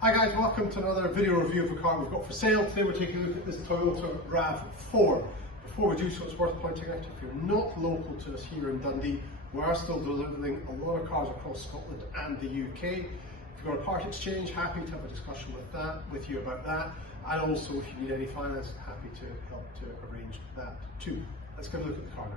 Hi guys, welcome to another video review of a car we've got for sale. Today we're taking a look at this Toyota RAV4. Before we do so, it's worth pointing out, if you're not local to us here in Dundee, we are still delivering a lot of cars across Scotland and the UK. If you've got a part exchange, happy to have a discussion with you about that. And also, if you need any finance, happy to help to arrange that too. Let's get a look at the car now.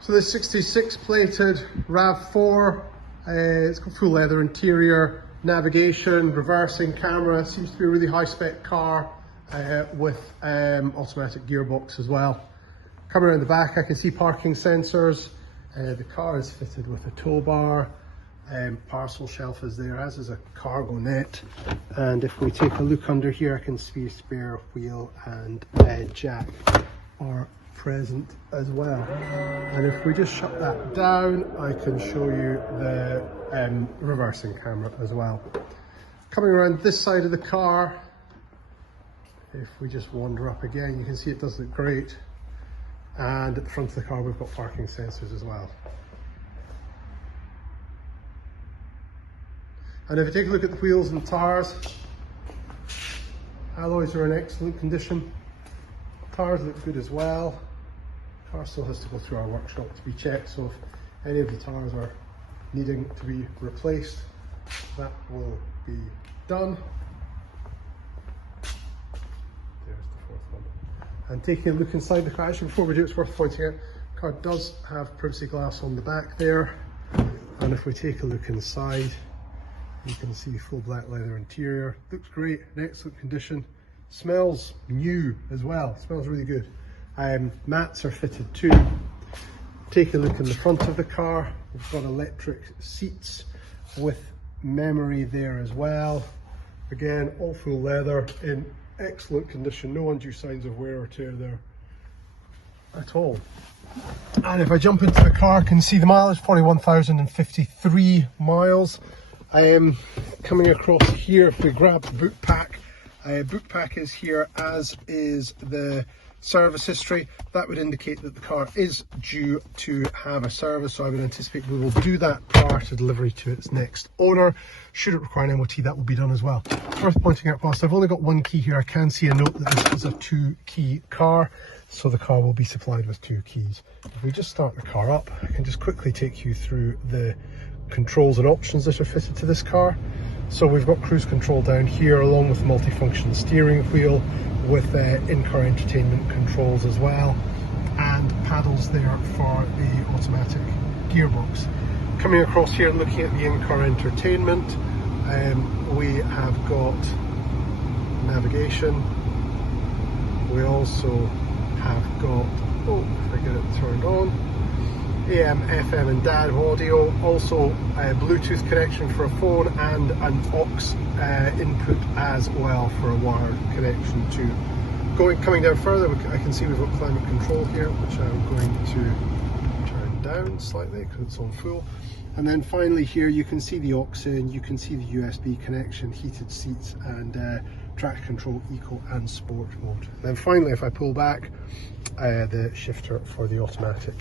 So this 66 plated RAV4, it's got full leather interior, navigation, reversing camera. Seems to be a really high spec car with automatic gearbox as well. Coming around the back, I can see parking sensors. The car is fitted with a tow bar. Parcel shelf is there, as is a cargo net. And if we take a look under here, I can see a spare wheel and jack are present as well. And if we just shut that down, I can show you the reversing camera as well. Coming around this side of the car, if we just wander up again, you can see it does look great. And at the front of the car, we've got parking sensors as well. And if you take a look at the wheels and tires, alloys are in excellent condition. Tires look good as well. The car still has to go through our workshop to be checked, so if any of the tires are needing to be replaced, that will be done. There's the fourth one. And taking a look inside the car, actually before we do, it's worth pointing out, the car does have privacy glass on the back there. And if we take a look inside, you can see full black leather interior. Looks great, in excellent condition. Smells new as well, smells really good. Mats are fitted too. Take a look in the front of the car. We've got electric seats with memory there as well. Again, all full leather in excellent condition. No undue signs of wear or tear there at all. And if I jump into the car, I can see the mileage, 41,053 miles. I am coming across here. If we grab the boot pack, boot pack is here, as is the service history. That would indicate that the car is due to have a service, so I would anticipate we will do that prior to delivery to its next owner. Should it require an MOT, that will be done as well. Worth pointing out, whilst I've only got one key here, I can see a note that this is a 2-key car, so the car will be supplied with 2 keys. If we just start the car up, I can just quickly take you through the controls and options that are fitted to this car. So we've got cruise control down here, along with multifunction steering wheel with in-car entertainment controls as well, and paddles there for the automatic gearbox. Coming across here and looking at the in-car entertainment, we have got navigation. We also have got, if I get it turned on, AM, FM and DAB audio, also a Bluetooth connection for a phone and an aux input as well for a wired connection too. Coming down further, I can see we've got climate control here, which I'm going to turn down slightly because it's on full. And then finally here you can see the aux in, you can see the USB connection, heated seats and traction control, eco and sport mode. And then finally, if I pull back, the shifter for the automatic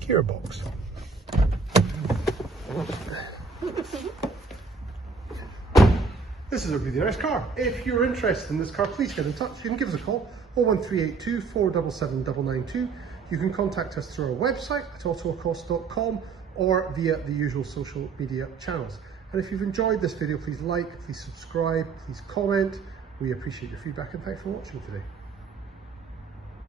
gearbox. This is a really nice car. If you're interested in this car, please get in touch. You can give us a call, 01382 477 992. You can contact us through our website at autoecosse.com or via the usual social media channels. And if you've enjoyed this video, please like, please subscribe, please comment. We appreciate your feedback and thanks for watching today.